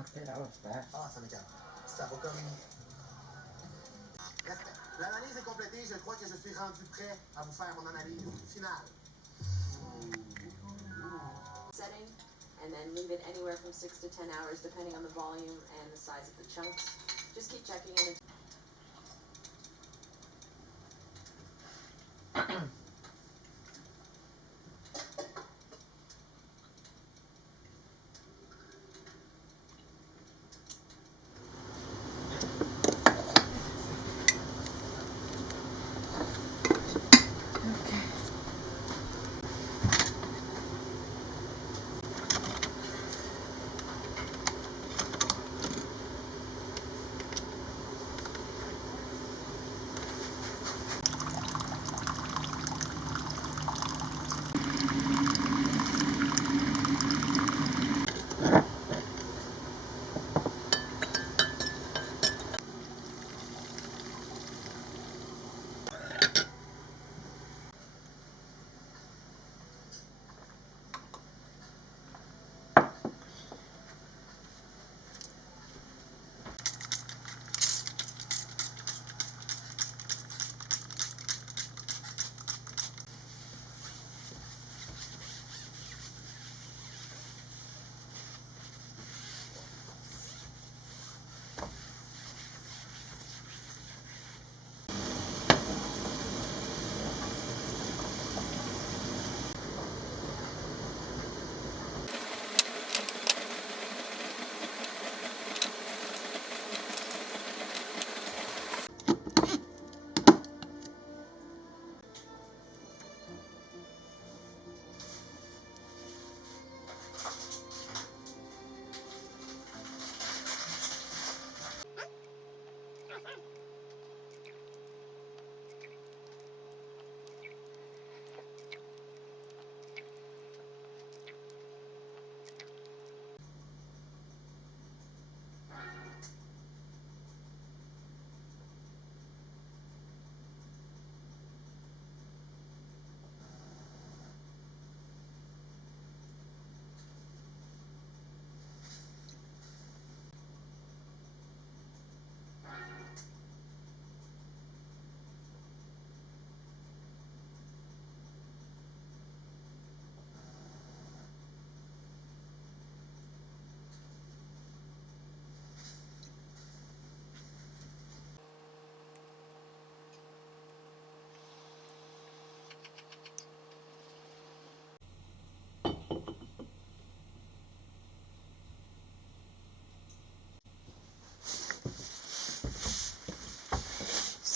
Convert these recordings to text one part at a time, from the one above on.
Okay, that was fast. Ah, ça m'écarte. Ça va comme... L'analyse est complétée. Je crois que je suis rendu prêt à vous faire mon analyse finale. Setting, and then leave it anywhere from 6 to 10 hours, depending on the volume and the size of the chunks. Just keep checking in.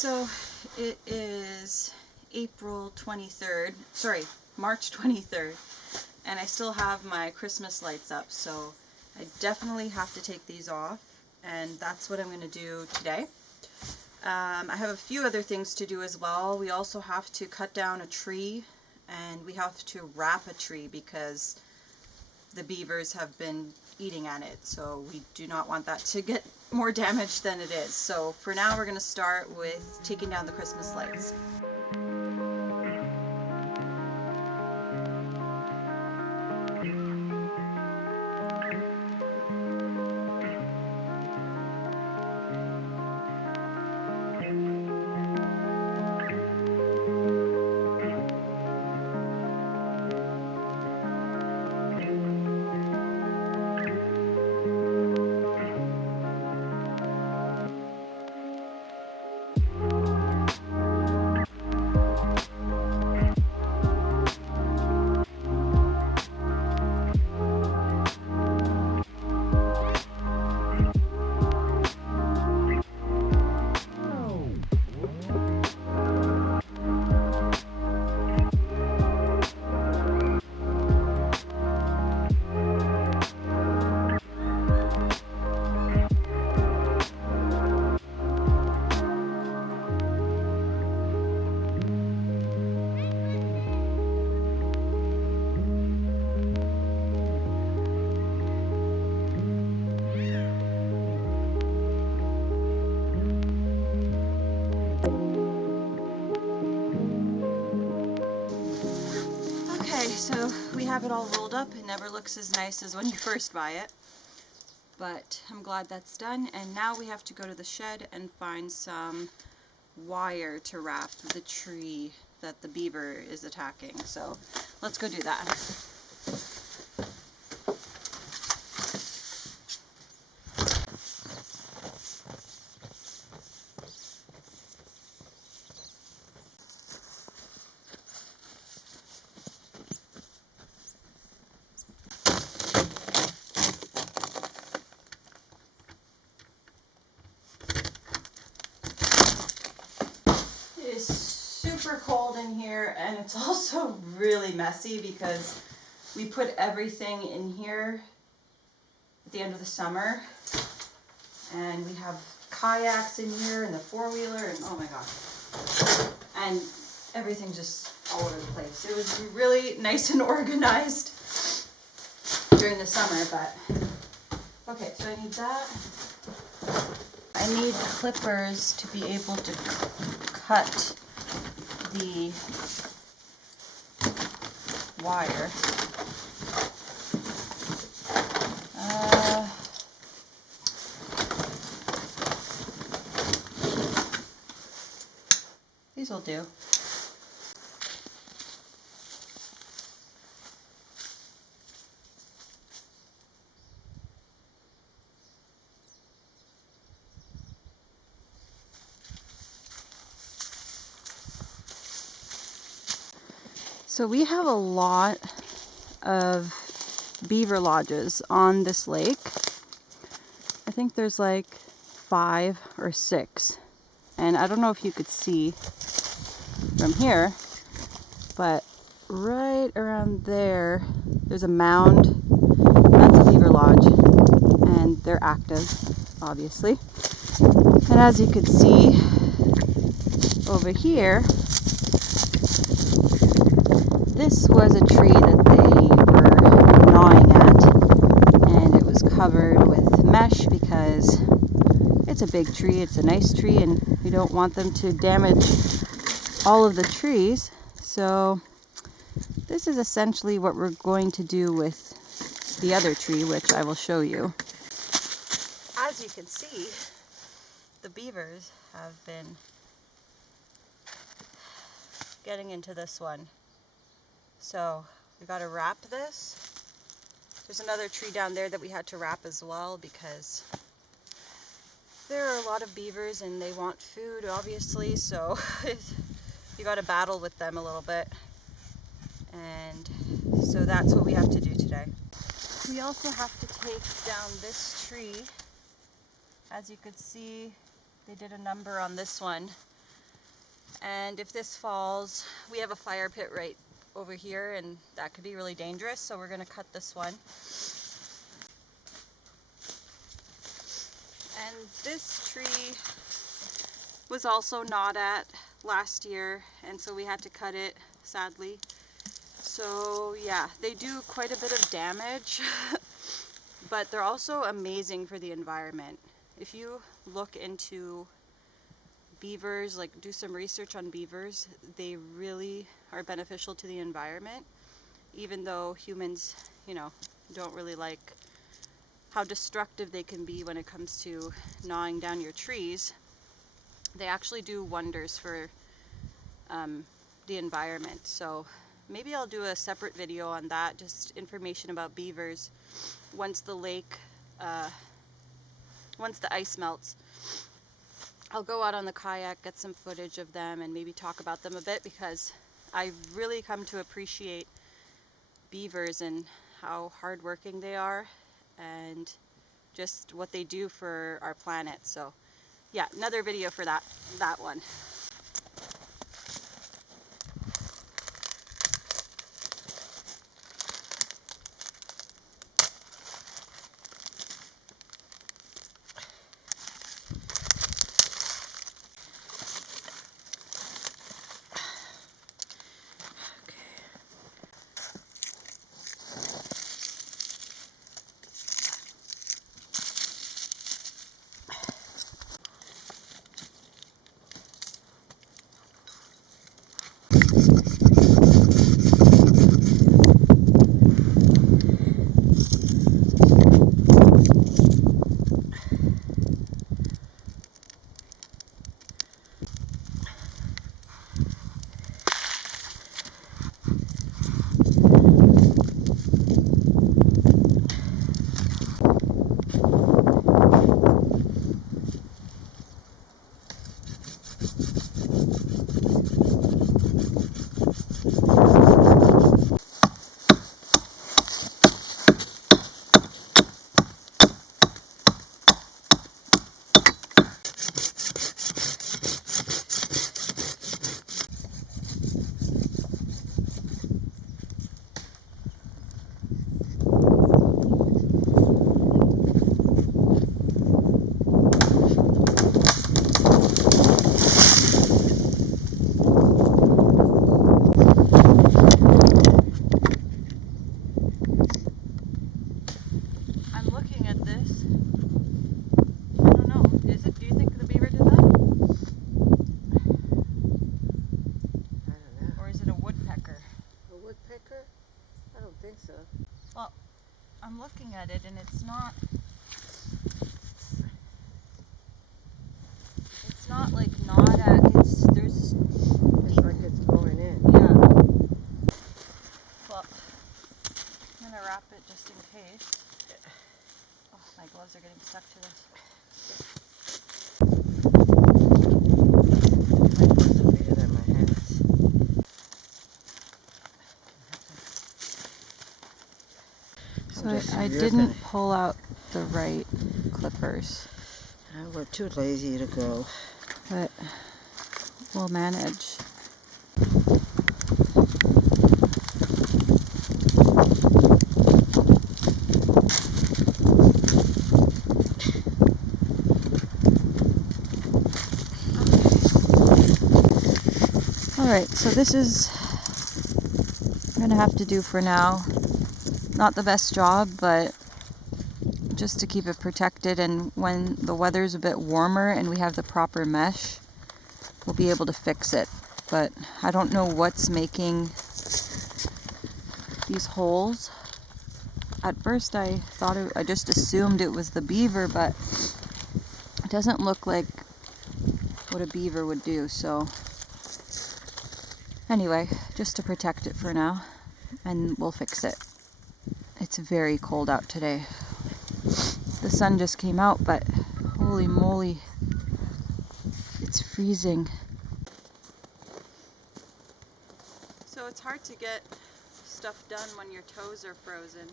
So it is March 23rd, and I still have my Christmas lights up, so I definitely have to take these off, and that's what I'm going to do today. I have a few other things to do as well. We also have to cut down a tree, and we have to wrap a tree because the beavers have been eating at it, so we do not want that to get more damaged than it is. So for now we're going to start with taking down the Christmas lights. Okay, so we have it all rolled up. It never looks as nice as when you first buy it, but I'm glad that's done. And now we have to go to the shed and find some wire to wrap the tree that the beaver is attacking. So let's go do that. It is super cold in here, and it's also really messy because we put everything in here at the end of the summer, and we have kayaks in here and the four-wheeler, and oh my gosh, and everything's just all over the place. It was really nice and organized during the summer, but okay, so I need that. I need clippers to be able to cut the wire. These will do. So we have a lot of beaver lodges on this lake. I think there's like 5 or 6. And I don't know if you could see from here, but right around there, there's a mound. That's a beaver lodge, and they're active, obviously. And as you could see over here, this was a tree that they were gnawing at, and it was covered with mesh because it's a big tree, it's a nice tree, and we don't want them to damage all of the trees. So this is essentially what we're going to do with the other tree, which I will show you. As you can see, the beavers have been getting into this one. So we got to wrap this. There's another tree down there that we had to wrap as well because there are a lot of beavers and they want food, obviously, so you got to battle with them a little bit. And so that's what we have to do today. We also have to take down this tree. As you could see, they did a number on this one. And if this falls, we have a fire pit right over here, and that could be really dangerous, so we're going to cut this one. And this tree was also gnawed at last year, and so we had to cut it, sadly. So yeah, they do quite a bit of damage, but they're also amazing for the environment. If you look into beavers, like do some research on beavers, they really are beneficial to the environment, even though humans, you know, don't really like how destructive they can be when it comes to gnawing down your trees. They actually do wonders for the environment. So maybe I'll do a separate video on that, just information about beavers once the lake, once the ice melts. I'll go out on the kayak, get some footage of them, and maybe talk about them a bit, because I've really come to appreciate beavers and how hardworking they are and just what they do for our planet. So yeah, another video for that one. I'm looking at this. I don't know. Do you think the beaver did that? I don't know. Or is it a woodpecker? A woodpecker? I don't think so. Well, I'm looking at it and it's not like gnawed at. It's like it's going in. Yeah. Well, I'm gonna wrap it just in case. Oh, my gloves are getting stuck to this. It's bigger than my hands. So I didn't pull out the right clippers, We're too lazy to go. but we'll manage. Alright, so this is I'm gonna have to do for now. Not the best job, but just to keep it protected, and when the weather's a bit warmer and we have the proper mesh, we'll be able to fix it. But I don't know what's making these holes. At first I just assumed it was the beaver, but it doesn't look like what a beaver would do. So anyway, just to protect it for now, and we'll fix it. It's very cold out today. The sun just came out, but holy moly, it's freezing. So it's hard to get stuff done when your toes are frozen.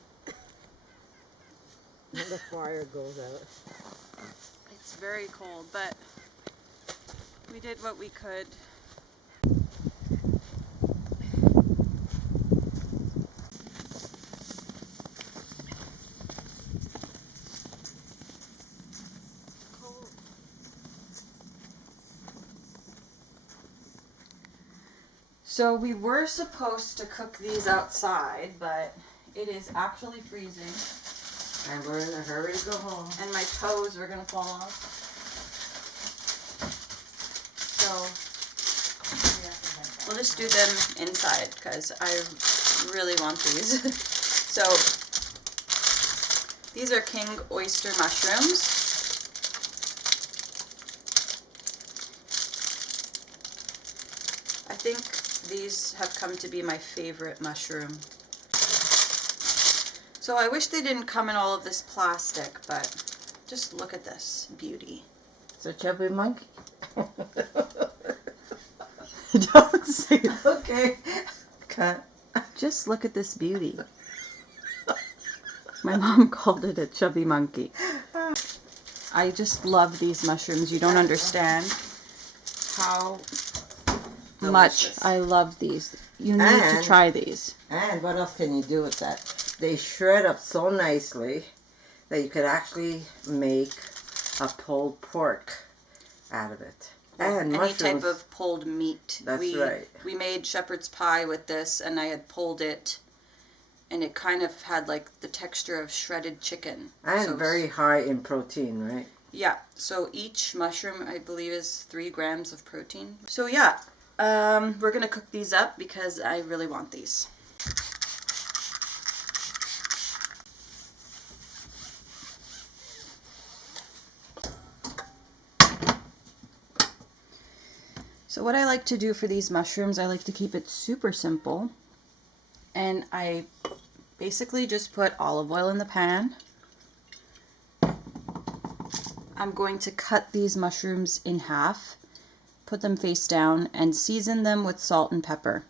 When the fire goes out. It's very cold, but we did what we could. So we were supposed to cook these outside, but it is actually freezing. And we're in a hurry to go home. And my toes are gonna fall off. So we'll just do them inside because I really want these. So these are king oyster mushrooms. I think these have come to be my favorite mushroom. So I wish they didn't come in all of this plastic, but just look at this beauty. It's a chubby monkey. Don't say that. Okay. Cut. Just look at this beauty. My mom called it a chubby monkey. I just love these mushrooms. You don't understand how much Delicious. I love these. You need to And- try these. And what else can you do with that? They shred up so nicely that you could actually make a pulled pork out of it. And Any mushrooms. type of pulled meat. That's right. We made shepherd's pie with this, and I had pulled it, and it kind of had like the texture of shredded chicken. And So- very high in protein, right? Yeah, so each mushroom, I believe, is 3 grams of protein. So yeah, we're gonna cook these up because I really want these. So what I like to do for these mushrooms, I like to keep it super simple. And I basically just put olive oil in the pan. I'm going to cut these mushrooms in half, put them face down, and season them with salt and pepper.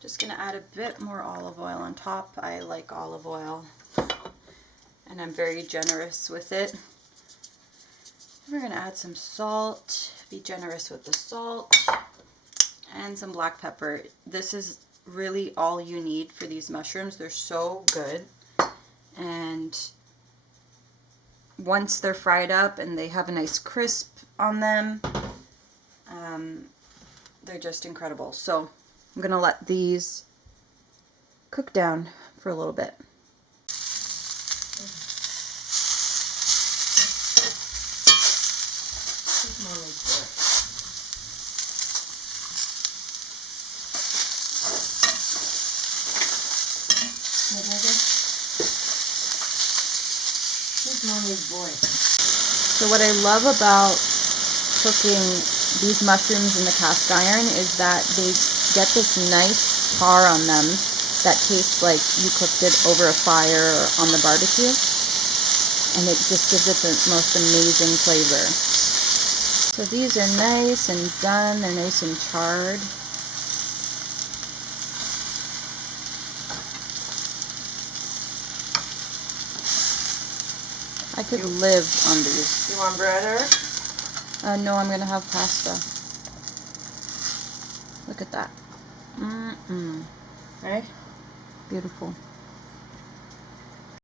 Just gonna add a bit more olive oil on top. I like olive oil and I'm very generous with it. We're gonna add some salt, be generous with the salt, and some black pepper. This is really all you need for these mushrooms. They're so good. And once they're fried up and they have a nice crisp on them, they're just incredible. So I'm gonna let these cook down for a little bit. Who's Mommy's boy? So what I love about cooking these mushrooms in the cast iron is that they get this nice char on them that tastes like you cooked it over a fire or on the barbecue. And it just gives it the most amazing flavor. So these are nice and done, they're nice and charred. I could live on these. You want bread, Eric? No, I'm gonna have pasta. Look at that. Mm-mm. Right? Beautiful.